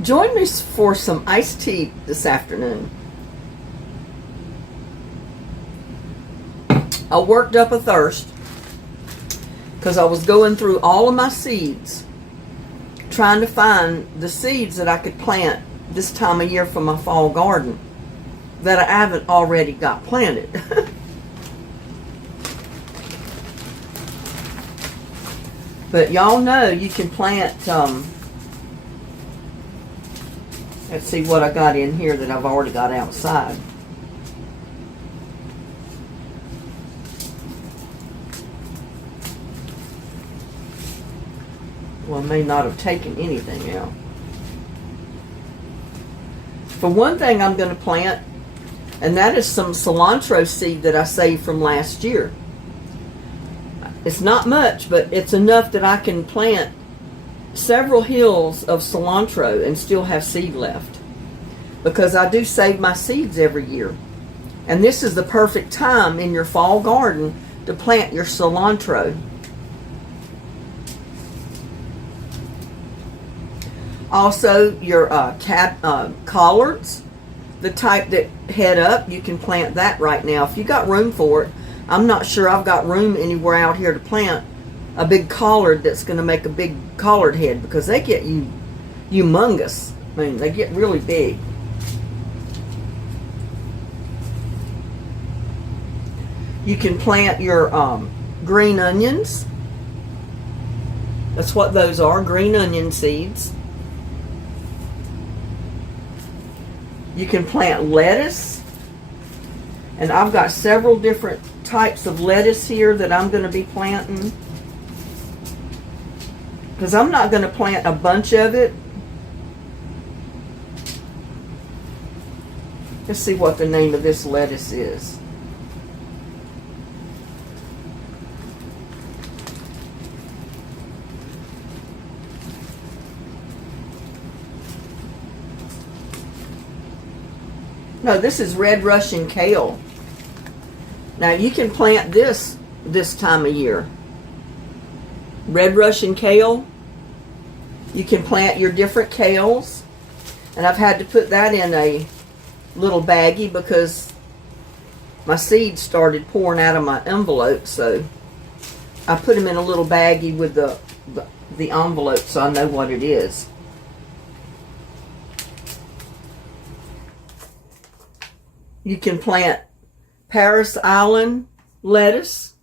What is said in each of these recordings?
Join me for some iced tea this afternoon. I worked up a thirst because I was going through all of my seeds, trying to find the seeds that I could plant this time of year for my fall garden that I haven't already got planted. But y'all know you can plant, let's see what I got in here that I've already got outside. Well, I may not have taken anything out. For one thing, I'm going to plant, and that is some cilantro seed that I saved from last year. It's not much, but it's enough that I can plant several hills of cilantro and still have seed left. Because I do save my seeds every year. And this is the perfect time in your fall garden to plant your cilantro. Also, your collards, the type that head up, you can plant that right now if you got room for it. I'm not sure I've got room anywhere out here to plant a big collard that's going to make a big collard head, because they get humongous. I mean, they get really big. You can plant your green onions. That's what those are, green onion seeds. You can plant lettuce. And I've got several different types of lettuce here that I'm going to be planting. Because I'm not going to plant a bunch of it. Let's see what the name of this lettuce is. No, this is red Russian kale. Now you can plant this time of year. Red Russian kale. You can plant your different kales. And I've had to put that in a little baggie because my seeds started pouring out of my envelope. So I put them in a little baggie with the envelope so I know what it is. You can plant Paris Island lettuce.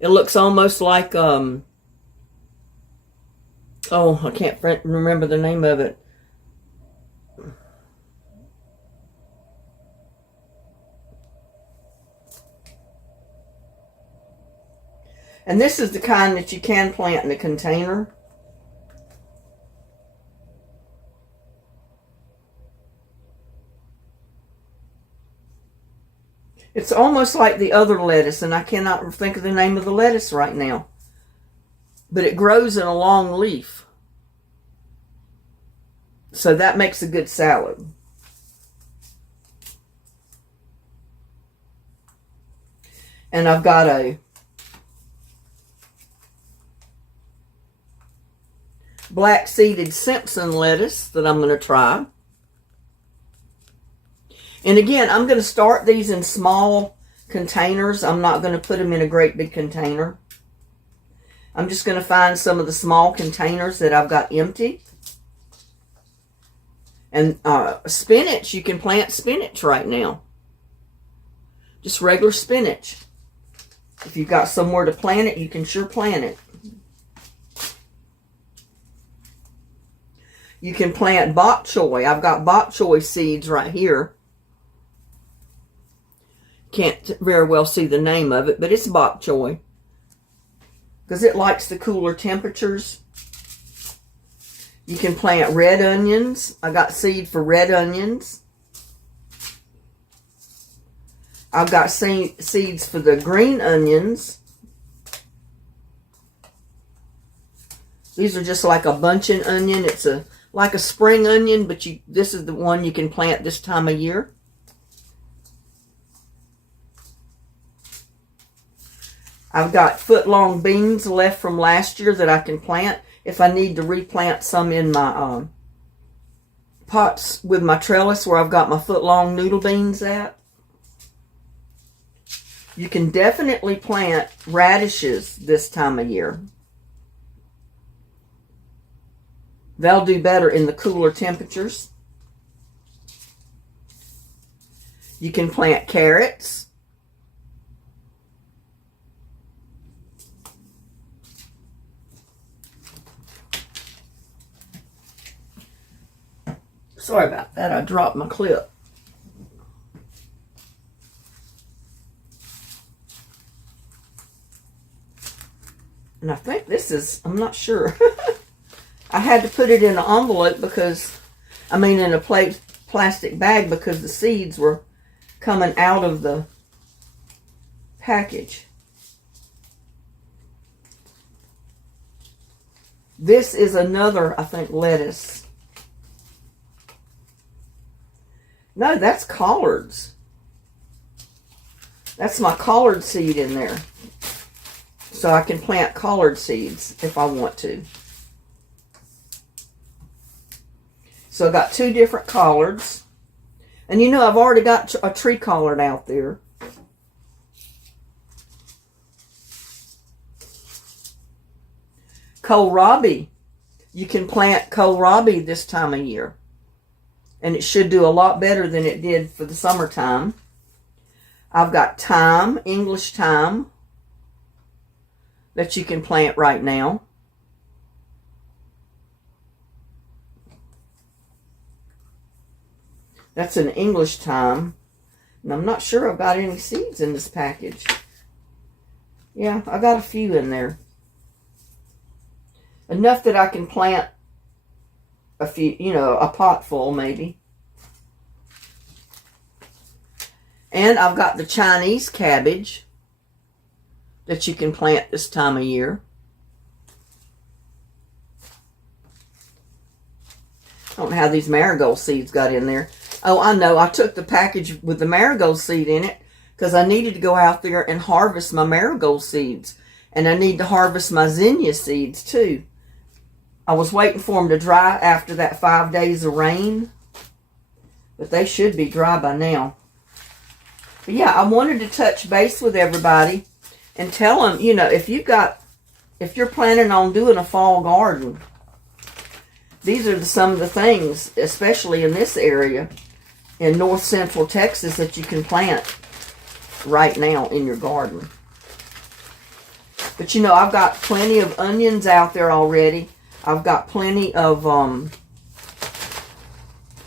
It looks almost like, oh, I can't remember the name of it. And this is the kind that you can plant in a container. It's almost like the other lettuce, and I cannot think of the name of the lettuce right now. But it grows in a long leaf. So that makes a good salad. And I've got a black-seeded Simpson lettuce that I'm going to try. And again, I'm going to start these in small containers. I'm not going to put them in a great big container. I'm just going to find some of the small containers that I've got empty. And spinach, you can plant spinach right now. Just regular spinach. If you've got somewhere to plant it, you can sure plant it. You can plant bok choy. I've got bok choy seeds right here. Can't very well see the name of it, but it's bok choy. Because it likes the cooler temperatures. You can plant red onions. I got seed for red onions. I've got seeds for the green onions. These are just like a bunching onion. It's like a spring onion, but this is the one you can plant this time of year. I've got foot-long beans left from last year that I can plant if I need to replant some in my pots with my trellis where I've got my foot-long noodle beans at. You can definitely plant radishes this time of year. They'll do better in the cooler temperatures. You can plant carrots. Sorry about that, I dropped my clip. And I think this is, I'm not sure. I had to put it in an envelope because, in a plastic bag because the seeds were coming out of the package. This is another, I think, lettuce. No, that's collards. That's my collard seed in there. So I can plant collard seeds if I want to. So I got 2 different collards. And you know, I've already got a tree collard out there. Kohlrabi. You can plant kohlrabi this time of year. And it should do a lot better than it did for the summertime. I've got thyme, English thyme, that you can plant right now. That's an English thyme. And I'm not sure I've got any seeds in this package. Yeah, I got a few in there. Enough that I can plant a few, a pot full maybe. And I've got the Chinese cabbage that you can plant this time of year. I don't know how these marigold seeds got in there. Oh, I know. I took the package with the marigold seed in it because I needed to go out there and harvest my marigold seeds. And I need to harvest my zinnia seeds too. I was waiting for them to dry after that 5 days of rain. But they should be dry by now. But yeah, I wanted to touch base with everybody and tell them, if you're planning on doing a fall garden, these are some of the things, especially in this area, in north central Texas, that you can plant right now in your garden. But I've got plenty of onions out there already. I've got plenty of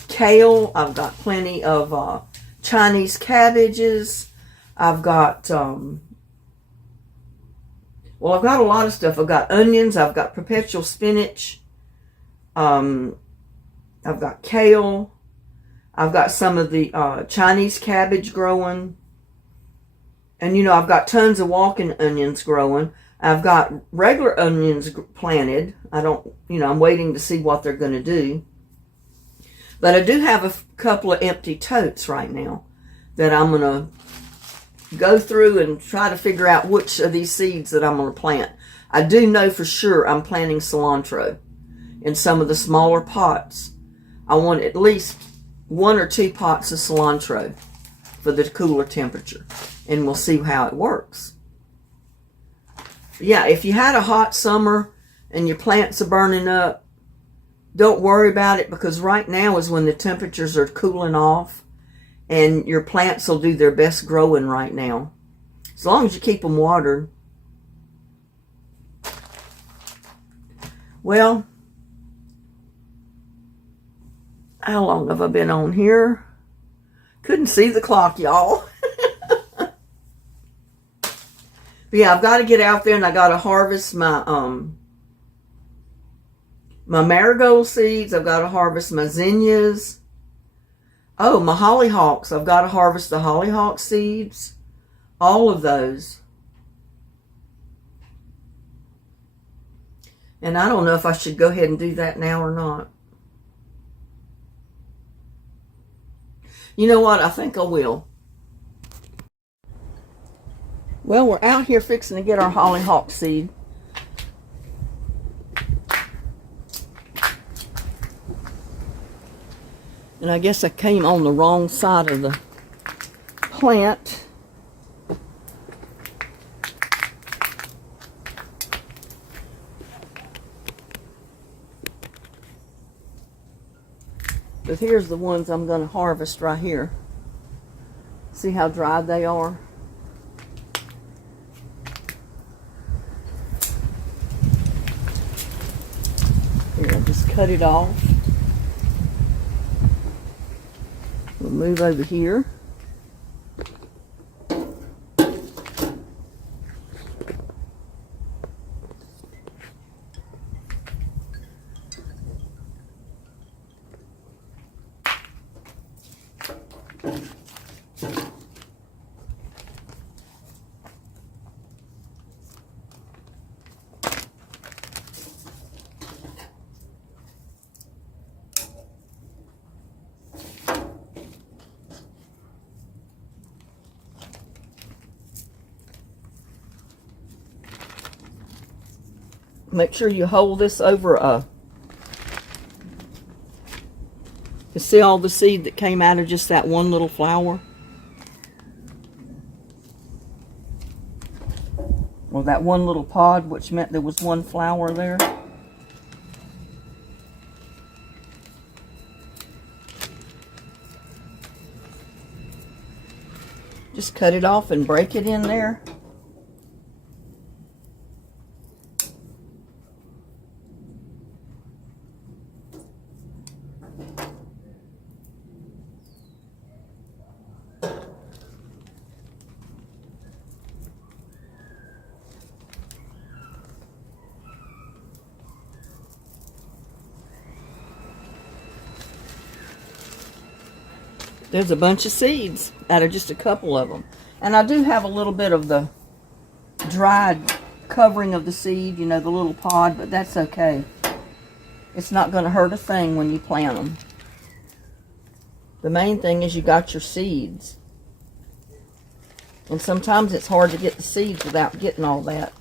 kale. I've got plenty of Chinese cabbages. I've got, I've got a lot of stuff. I've got onions. I've got perpetual spinach. I've got kale. I've got some of the Chinese cabbage growing. And, I've got tons of walking onions growing. I've got regular onions planted. I'm waiting to see what they're going to do. But I do have a couple of empty totes right now that I'm going to go through and try to figure out which of these seeds that I'm going to plant. I do know for sure I'm planting cilantro in some of the smaller pots. I want at least 1 or 2 pots of cilantro for the cooler temperature. And we'll see how it works. Yeah, if you had a hot summer and your plants are burning up, don't worry about it, because right now is when the temperatures are cooling off and your plants will do their best growing right now. As long as you keep them watered. Well, how long have I been on here? Couldn't see the clock, y'all. But yeah, I've got to get out there and I got to harvest my my marigold seeds. I've got to harvest my zinnias. Oh, my hollyhocks. I've got to harvest the hollyhock seeds. All of those. And I don't know if I should go ahead and do that now or not. You know what? I think I will. Well, we're out here fixing to get our hollyhock seed. And I guess I came on the wrong side of the plant. But here's the ones I'm going to harvest right here. See how dry they are? Here, I'll just cut it off. We'll move over here. Make sure you hold this over you see all the seed that came out of just that one little flower? Or that one little pod, which meant there was one flower there. Just cut it off and break it in there. There's a bunch of seeds out of just a couple of them. And I do have a little bit of the dried covering of the seed, you know, the little pod, but that's okay. It's not going to hurt a thing when you plant them. The main thing is you got your seeds. And sometimes it's hard to get the seeds without getting all that.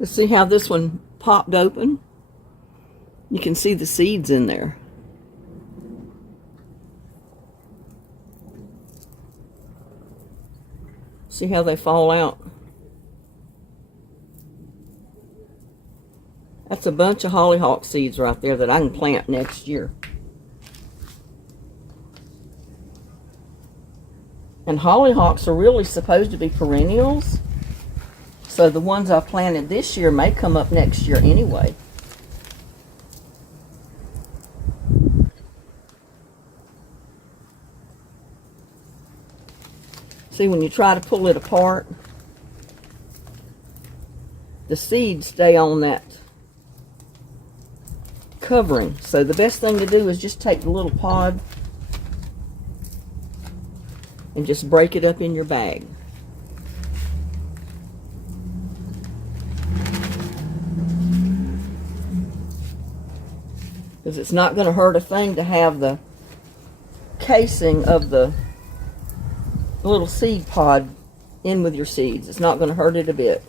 Let's see how this one popped open. You can see the seeds in there. See how they fall out? That's a bunch of hollyhock seeds right there that I can plant next year. And hollyhocks are really supposed to be perennials. So the ones I planted this year may come up next year anyway. See, when you try to pull it apart, the seeds stay on that covering. So the best thing to do is just take the little pod and just break it up in your bag. Because it's not going to hurt a thing to have the casing of the little seed pod in with your seeds. It's not going to hurt it a bit.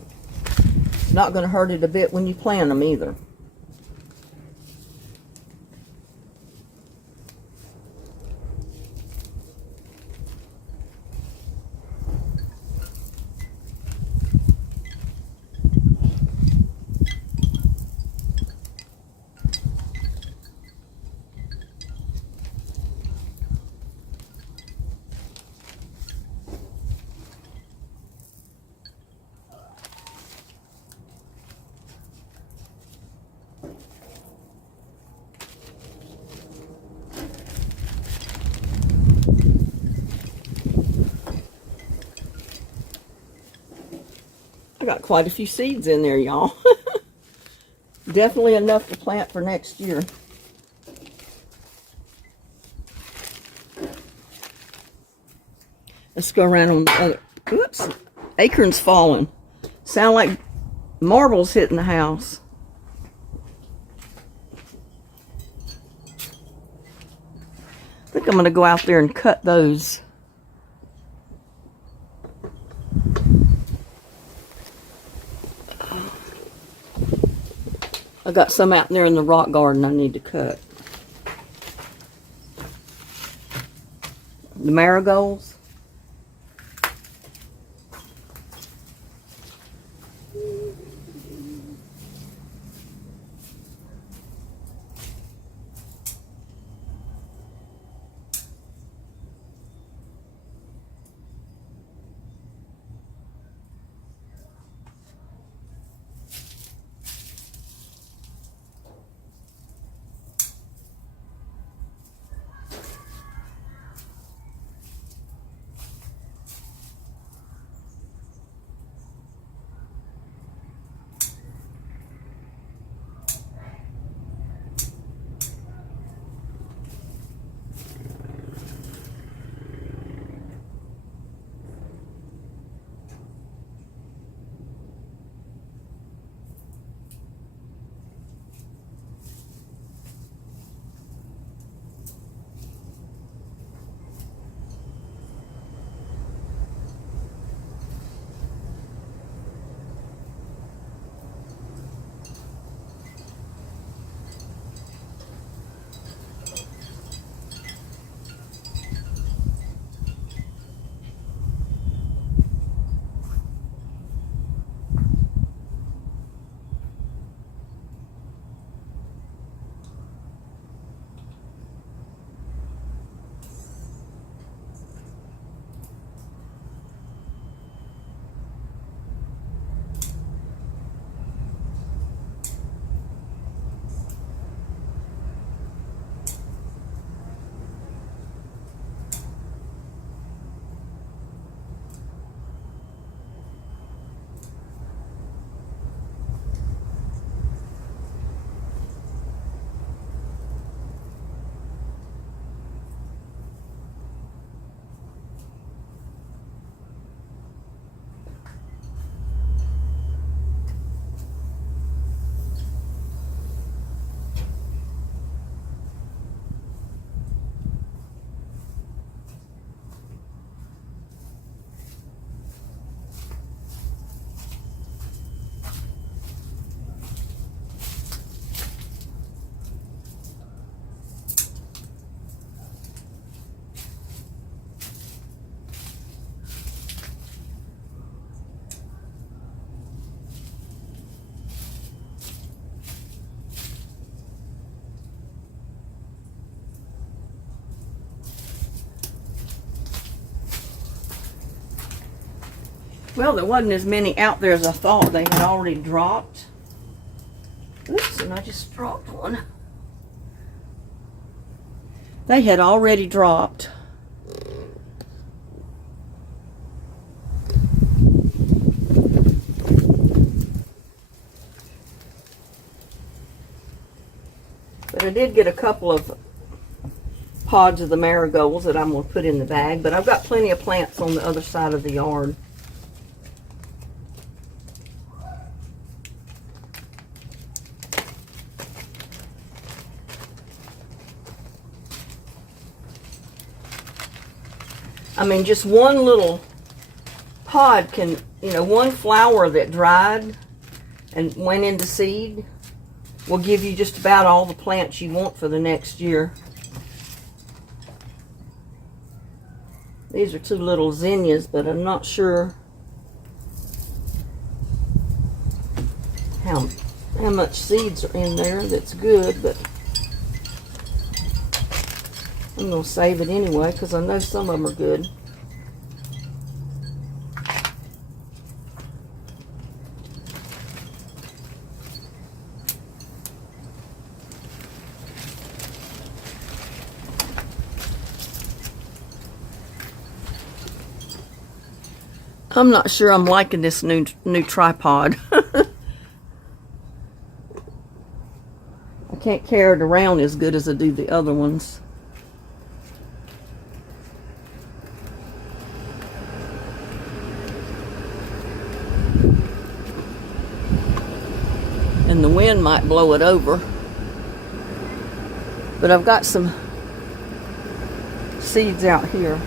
It's not going to hurt it a bit when you plant them either. I got quite a few seeds in there, y'all. Definitely enough to plant for next year. Let's go around on the other. Oops, acorns falling. Sound like marbles hitting the house. I think I'm going to go out there and cut those. I got some out there in the rock garden I need to cut. The marigolds. Well, there wasn't as many out there as I thought. They had already dropped. Oops, and I just dropped one. They had already dropped. But I did get a couple of pods of the marigolds that I'm going to put in the bag. But I've got plenty of plants on the other side of the yard. I mean, just one little pod can, you know, one flower that dried and went into seed will give you just about all the plants you want for the next year. These are two little zinnias, but I'm not sure how much seeds are in there. That's good, but I'm going to save it anyway because I know some of them are good. I'm not sure I'm liking this new tripod. I can't carry it around as good as I do the other ones. And the wind might blow it over. But I've got some seeds out here.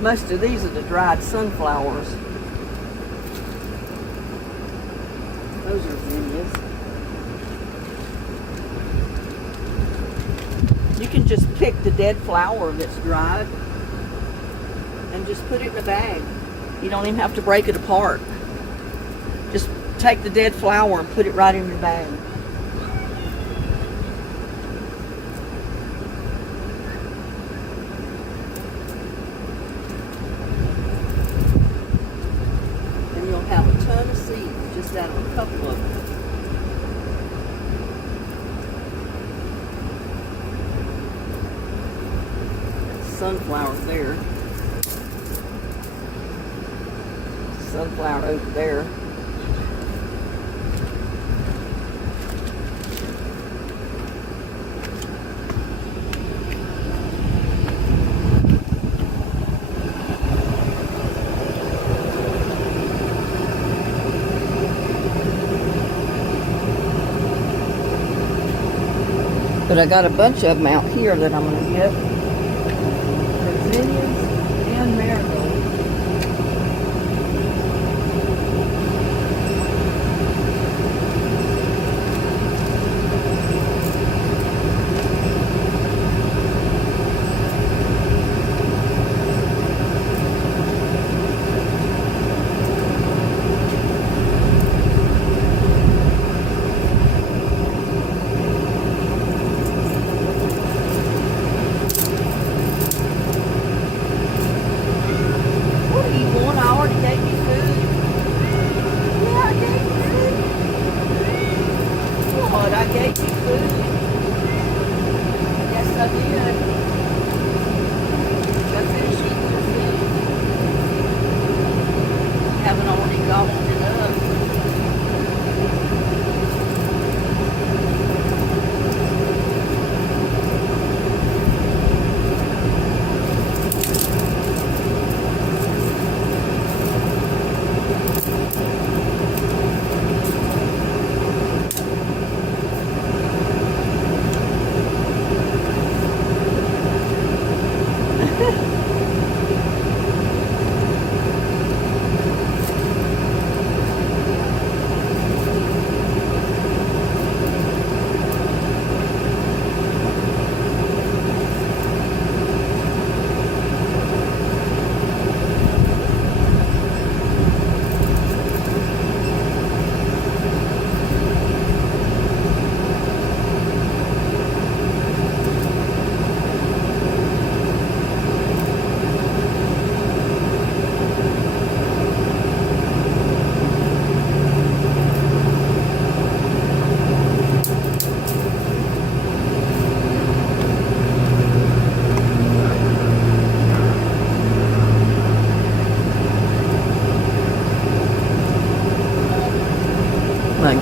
Most of these are the dried sunflowers. Those are zinnias. You can just pick the dead flower that's dried and just put it in a bag. You don't even have to break it apart. Just take the dead flower and put it right in your bag. Have a ton of seeds just out of a couple of them. Sunflower there. Sunflower over there. But I got a bunch of them out here that I'm going to get. Zinnias and marigolds.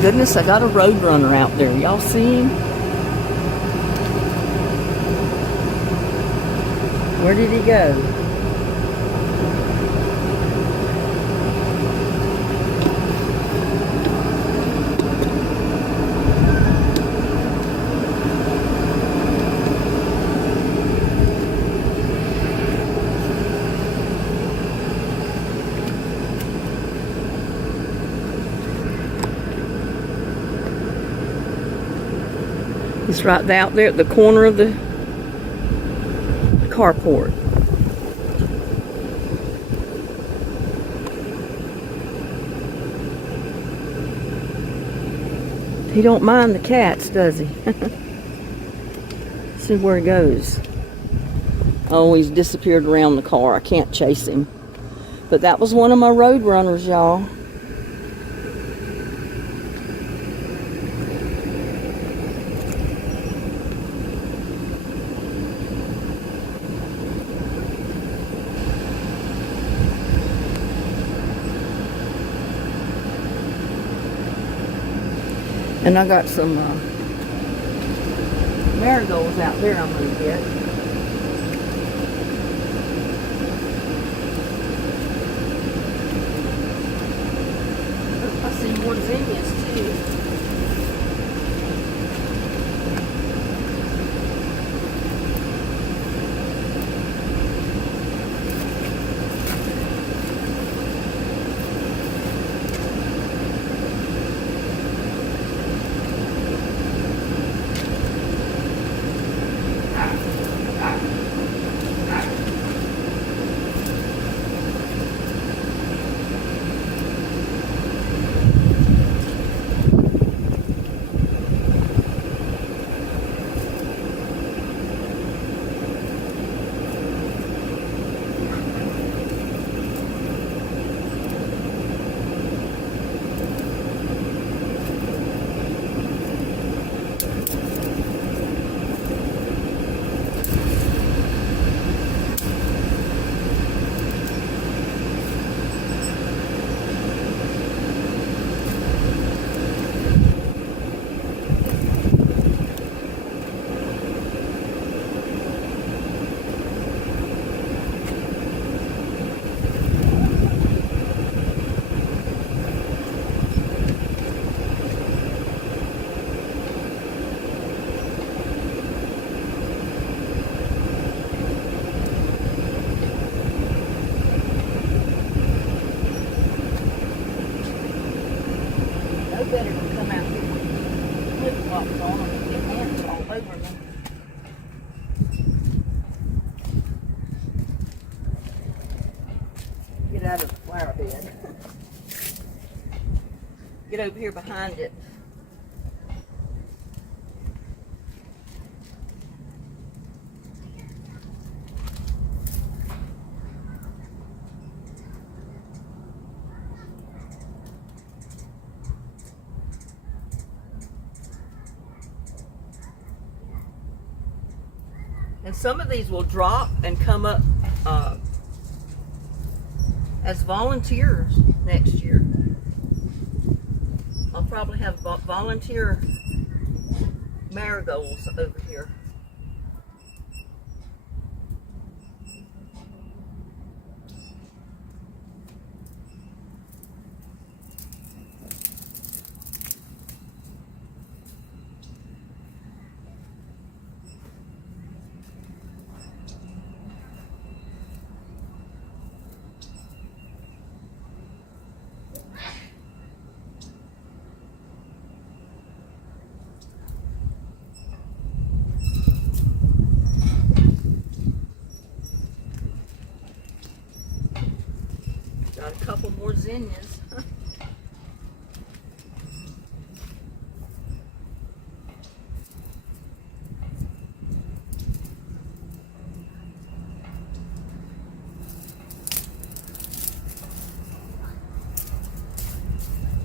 goodness, I got a road runner out there. Y'all see him? Where did he go? He's right out there at the corner of the carport. He don't mind the cats, does he? See where he goes. Oh, he's disappeared around the car. I can't chase him. But that was one of my road runners, y'all. And I got some marigolds out there I'm going to get. I see more zinnias too. Better to come out here with flip-flops on them and get ants all over them. Get out of the flower bed. Get over here behind it. And some of these will drop and come up as volunteers next year. I'll probably have volunteer marigolds over here. Got a couple more zinnias.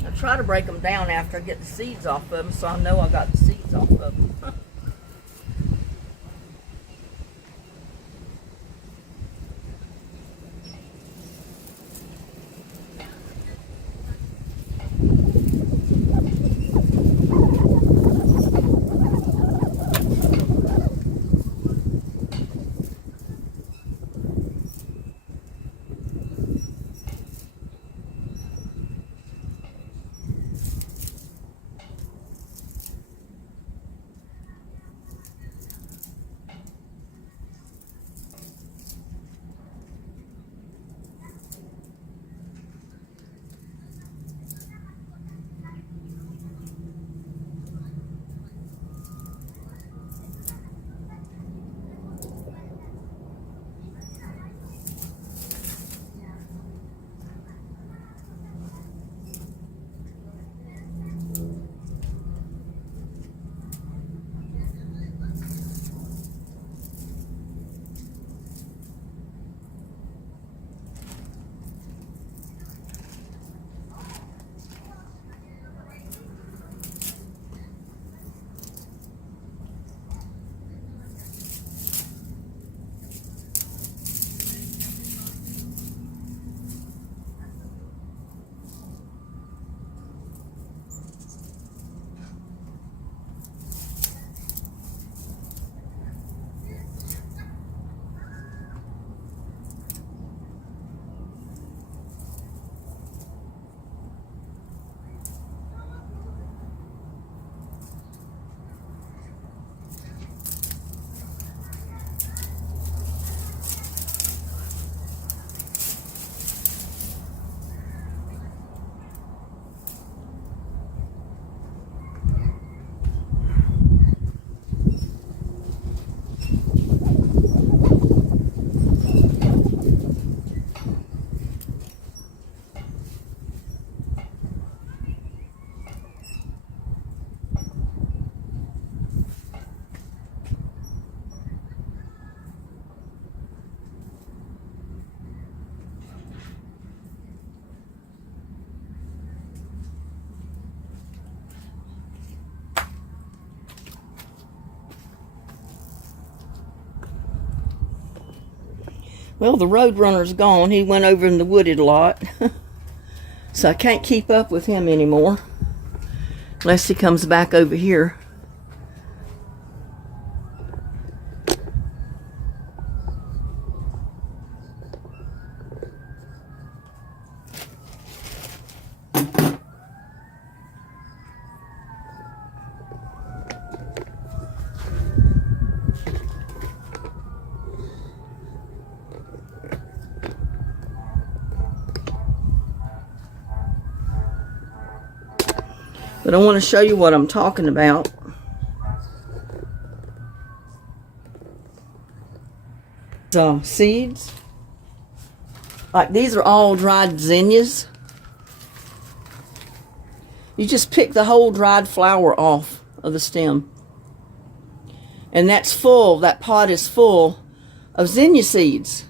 I try to break them down after I get the seeds off of them, so I know I got the seeds off of them. Well, the Roadrunner's gone. He went over in the wooded lot. So I can't keep up with him anymore. Unless he comes back over here. But I want to show you what I'm talking about. Seeds. Like these are all dried zinnias. You just pick the whole dried flower off of the stem. And that's full, that pot is full of zinnia seeds.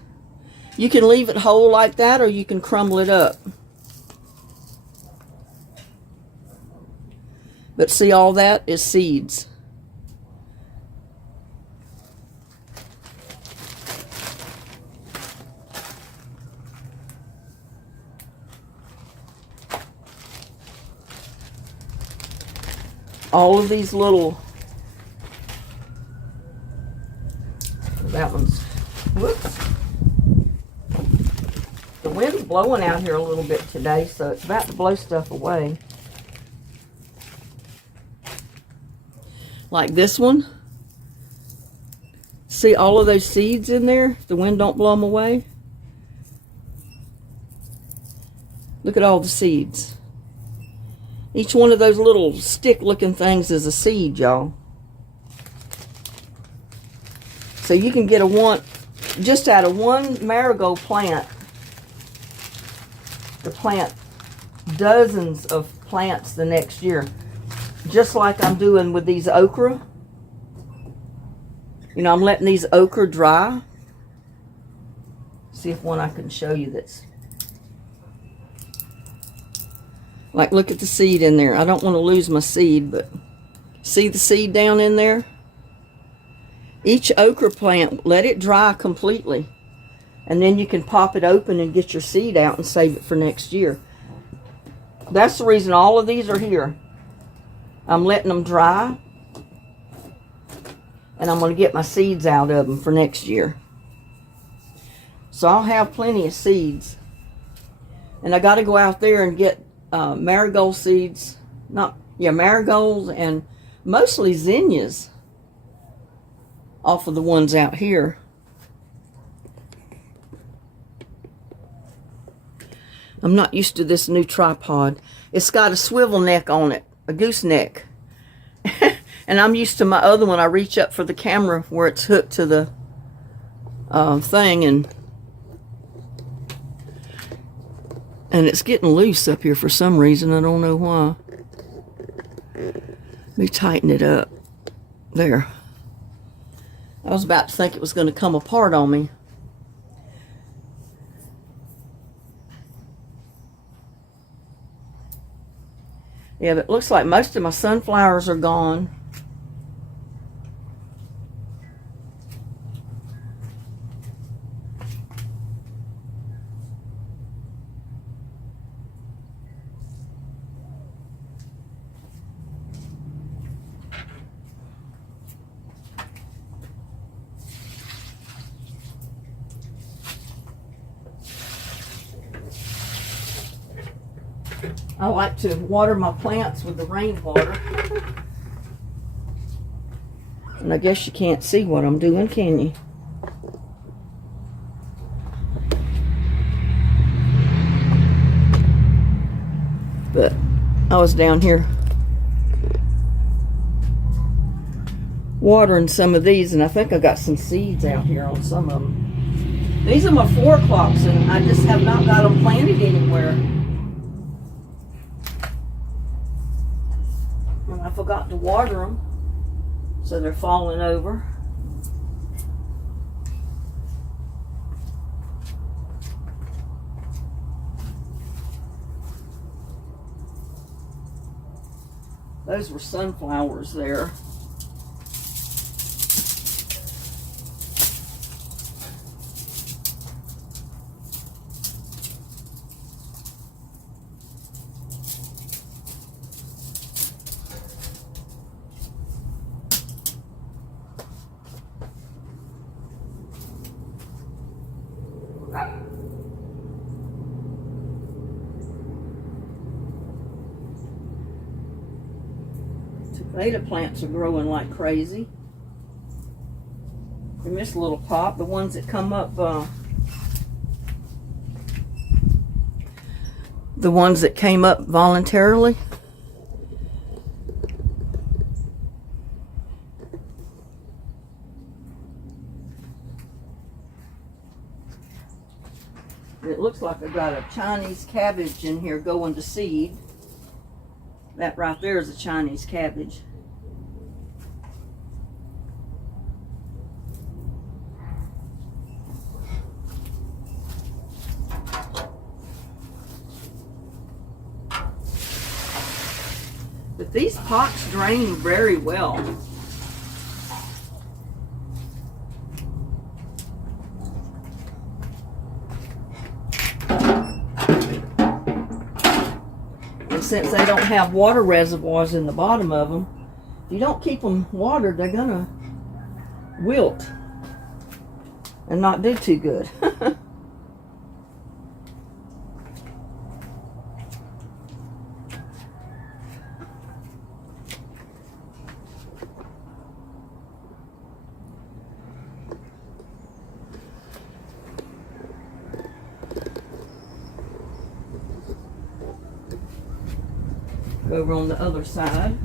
You can leave it whole like that, or you can crumble it up. But see, all that is seeds. All of these little, that one's, whoops. The wind's blowing out here a little bit today, so it's about to blow stuff away. Like this one. See all of those seeds in there? The wind don't blow them away. Look at all the seeds. Each one of those little stick looking things is a seed, y'all. So you can get just out of one marigold plant, to plant dozens of plants the next year. Just like I'm doing with these okra. You know, I'm letting these okra dry. See if one I can show you that's. Like, look at the seed in there. I don't want to lose my seed, but see the seed down in there? Each okra plant, let it dry completely. And then you can pop it open and get your seed out and save it for next year. That's the reason all of these are here. I'm letting them dry. And I'm going to get my seeds out of them for next year. So I'll have plenty of seeds. And I got to go out there and get marigold seeds. Marigolds and mostly zinnias off of the ones out here. I'm not used to this new tripod. It's got a swivel neck on it, a gooseneck. And I'm used to my other one. I reach up for the camera where it's hooked to the thing, and it's getting loose up here for some reason. I don't know why. Let me tighten it up. There. I was about to think it was going to come apart on me. Yeah, but it looks like most of my sunflowers are gone. I like to water my plants with the rainwater. And I guess you can't see what I'm doing, can you? But I was down here watering some of these, and I think I got some seeds out here on some of them. These are my 4 o'clocks, and I just have not got them planted anywhere. I forgot to water them, so they're falling over. Those were sunflowers there. Tomato plants are growing like crazy. In this little pot, the ones that come up, the ones that came up voluntarily. It looks like I've got a Chinese cabbage in here going to seed. That right there is a Chinese cabbage. But these pots drain very well. And since they don't have water reservoirs in the bottom of them, if you don't keep them watered, they're gonna wilt and not do too good. Go over on the other side.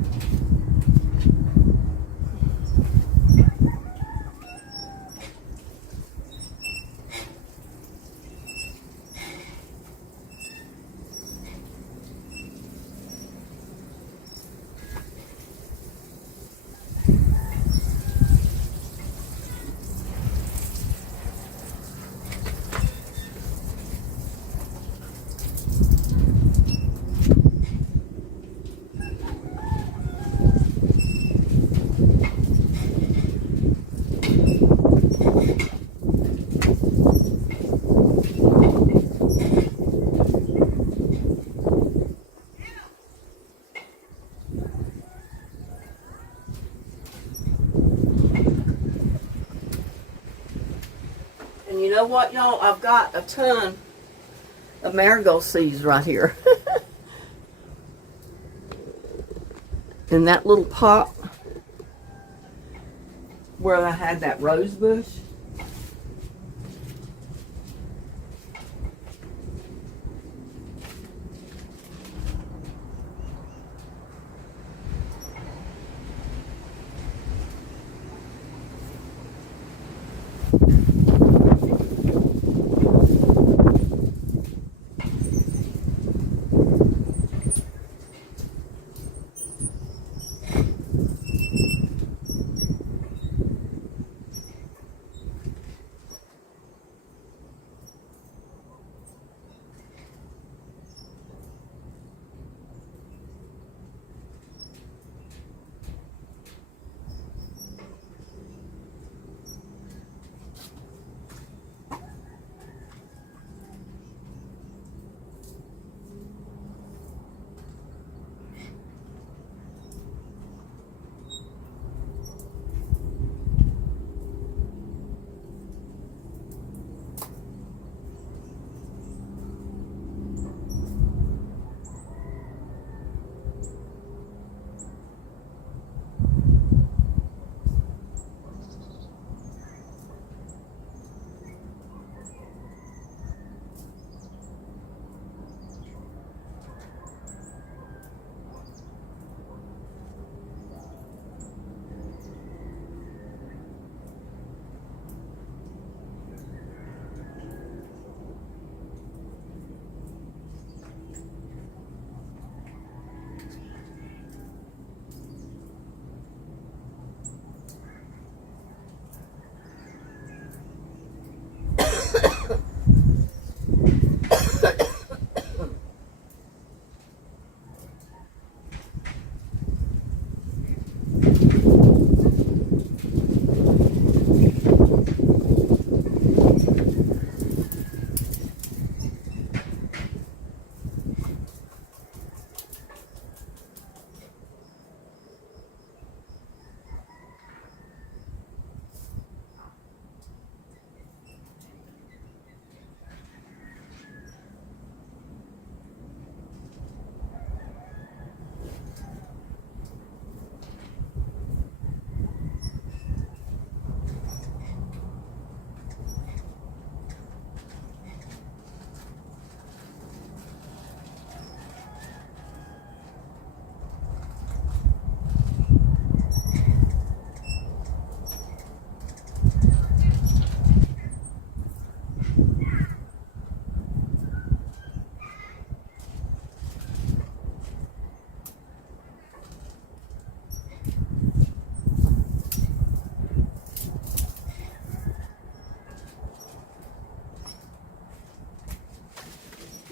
And you know what, y'all? I've got a ton of marigold seeds right here. In that little pot where I had that rose bush.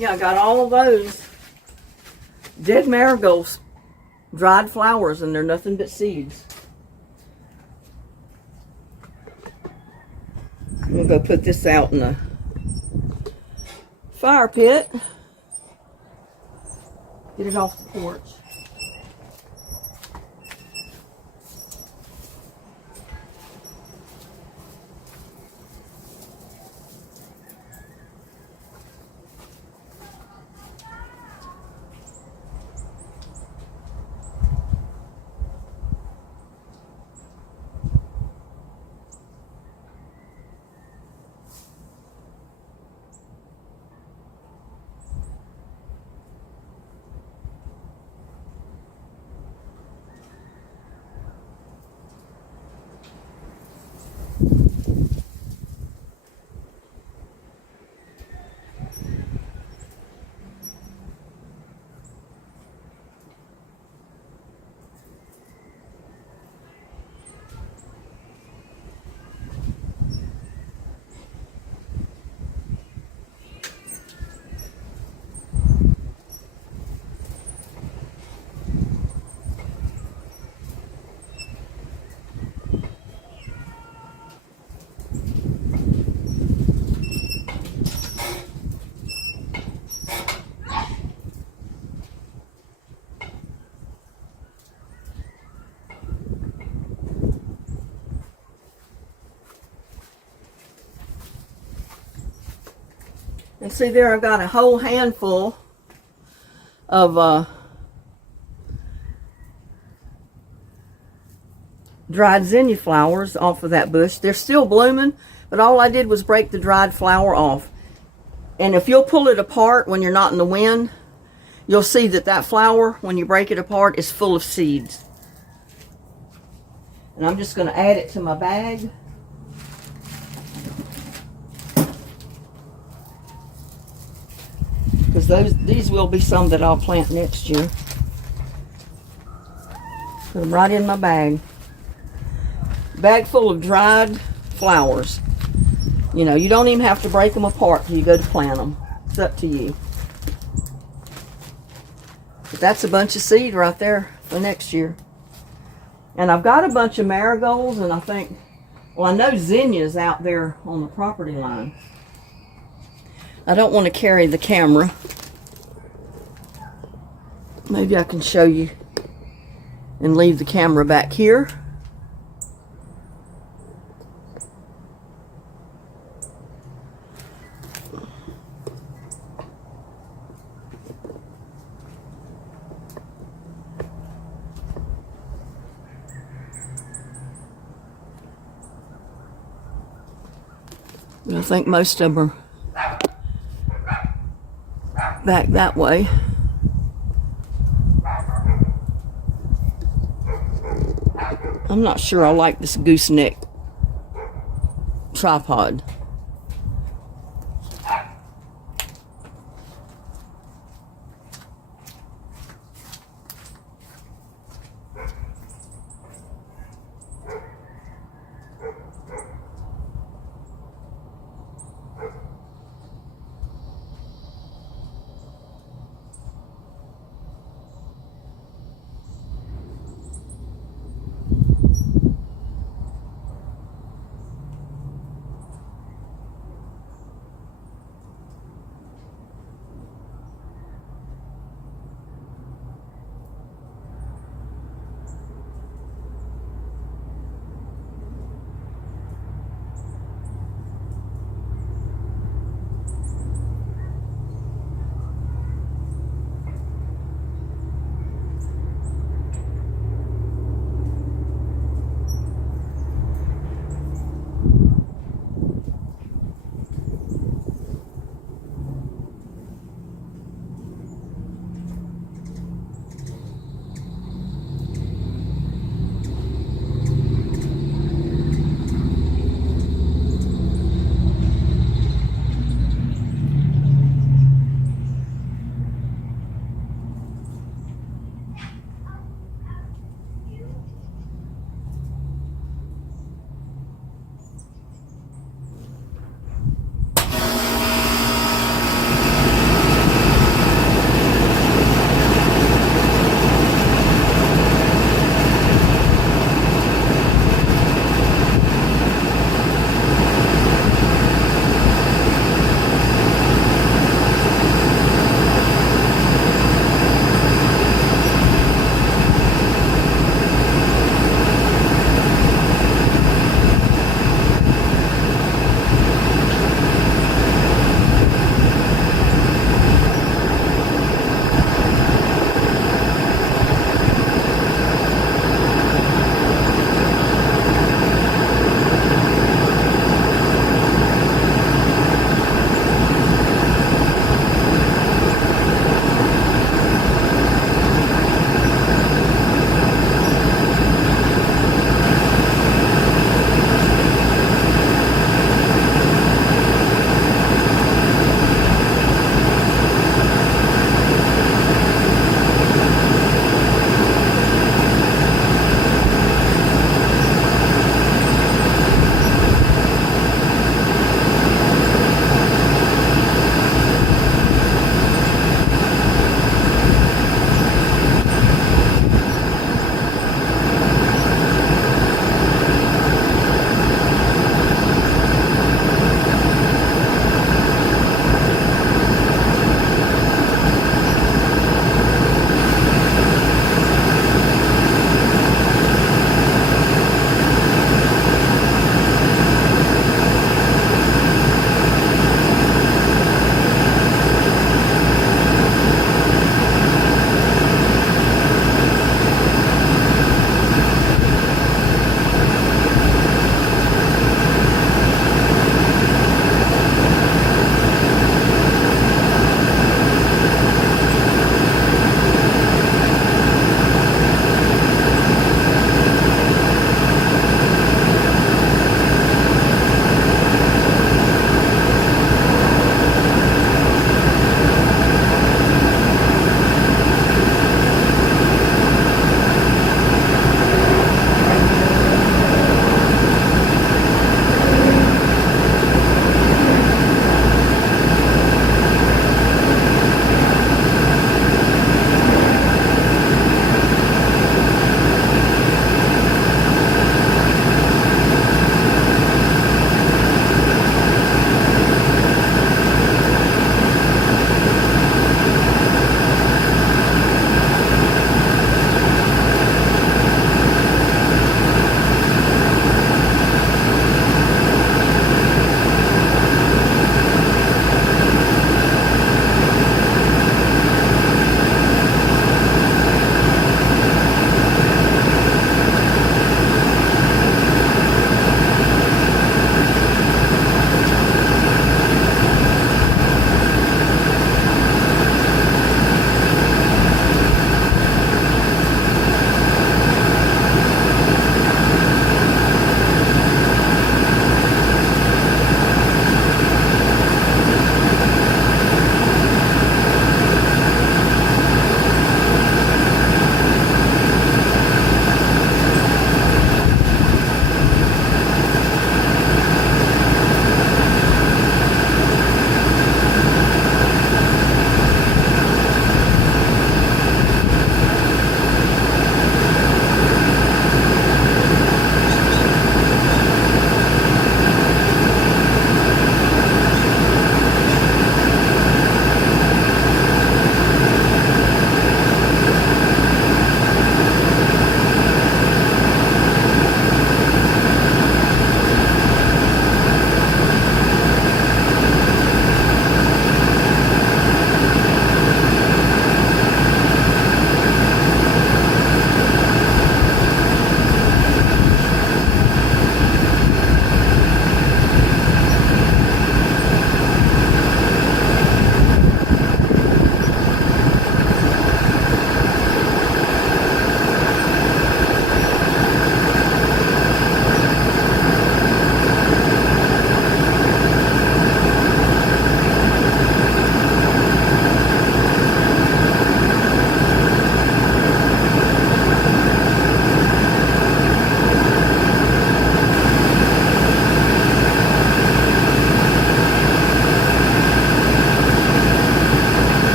Yeah, I got all of those dead marigolds, dried flowers, and they're nothing but seeds. I'm gonna go put this out in the fire pit. Get it off the porch. And see there, I've got a whole handful of dried zinnia flowers off of that bush. They're still blooming, but all I did was break the dried flower off. And if you'll pull it apart when you're not in the wind, you'll see that that flower, when you break it apart, is full of seeds. And I'm just going to add it to my bag. Because these will be some that I'll plant next year. Put them right in my bag. Bag full of dried flowers. You know, you don't even have to break them apart till you go to plant them. It's up to you. But that's a bunch of seed right there for next year. And I've got a bunch of marigolds, and I think, well, I know zinnia's out there on the property line. I don't want to carry the camera. Maybe I can show you and leave the camera back here. And I think most of them are back that way. I'm not sure I like this gooseneck tripod.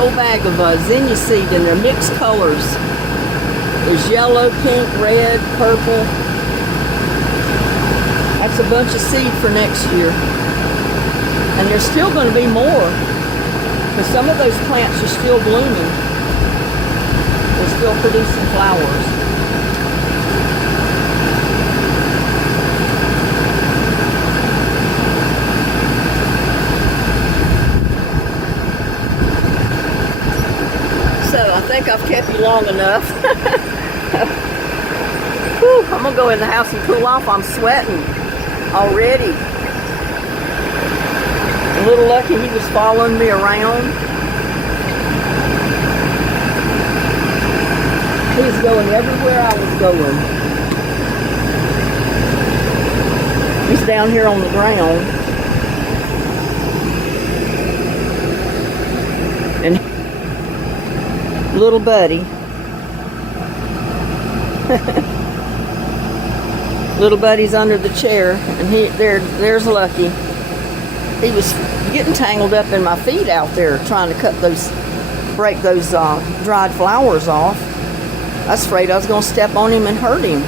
whole bag of zinnia seed in their mixed colors. There's yellow, pink, red, purple. That's a bunch of seed for next year. And there's still going to be more, because some of those plants are still blooming. They're still producing flowers. So I think I've kept you long enough. Whew, I'm going to go in the house and cool off. I'm sweating already. A little lucky he was following me around. He was going everywhere I was going. He's down here on the ground. And little buddy. Little buddy's under the chair, and there's Lucky. He was getting tangled up in my feet out there trying to break those dried flowers off. I was afraid I was going to step on him and hurt him.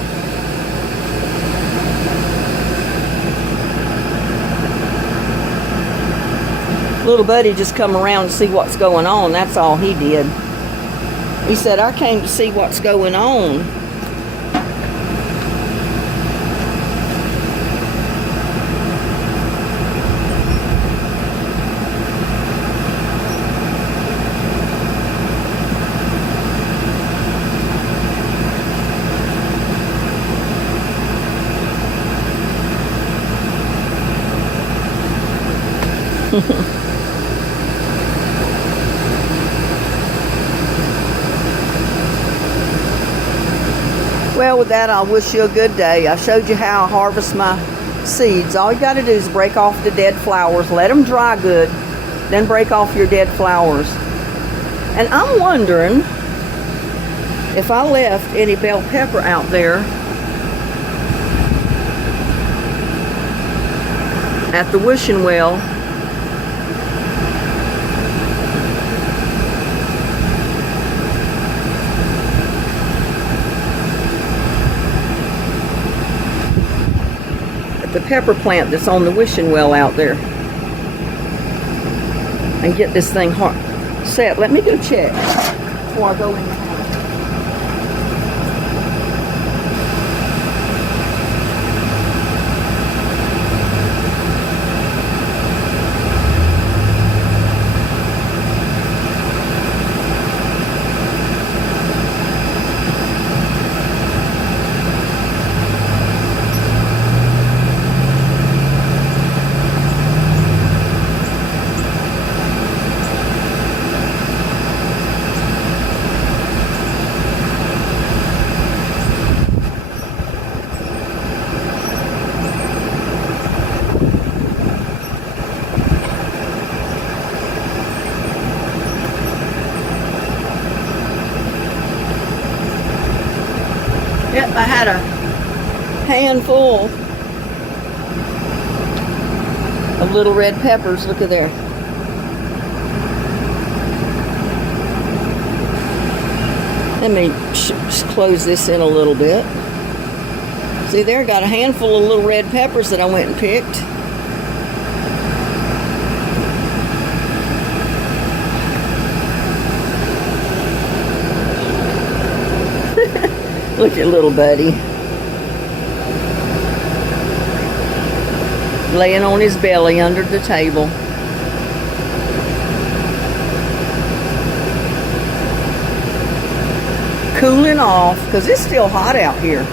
Little buddy just come around to see what's going on. That's all he did. He said, I came to see what's going on. Well, with that, I wish you a good day. I showed you how I harvest my seeds. All you got to do is break off the dead flowers, let them dry good, then break off your dead flowers. And I'm wondering if I left any bell pepper out there at the wishing well, the pepper plant that's on the wishing well out there, and get this thing set. Let me go check before I go in the house. Yep, I had a handful of little red peppers. Look at there. Let me just close this in a little bit. See there, got a handful of little red peppers that I went and picked. Look at little buddy. Laying on his belly under the table. Cooling off, because it's still hot out here.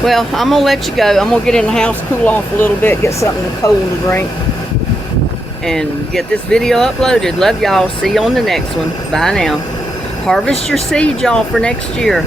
Well, I'm going to let you go. I'm going to get in the house, cool off a little bit, get something cold to drink, and get this video uploaded. Love y'all. See you on the next one. Bye now. Harvest your seed, y'all, for next year.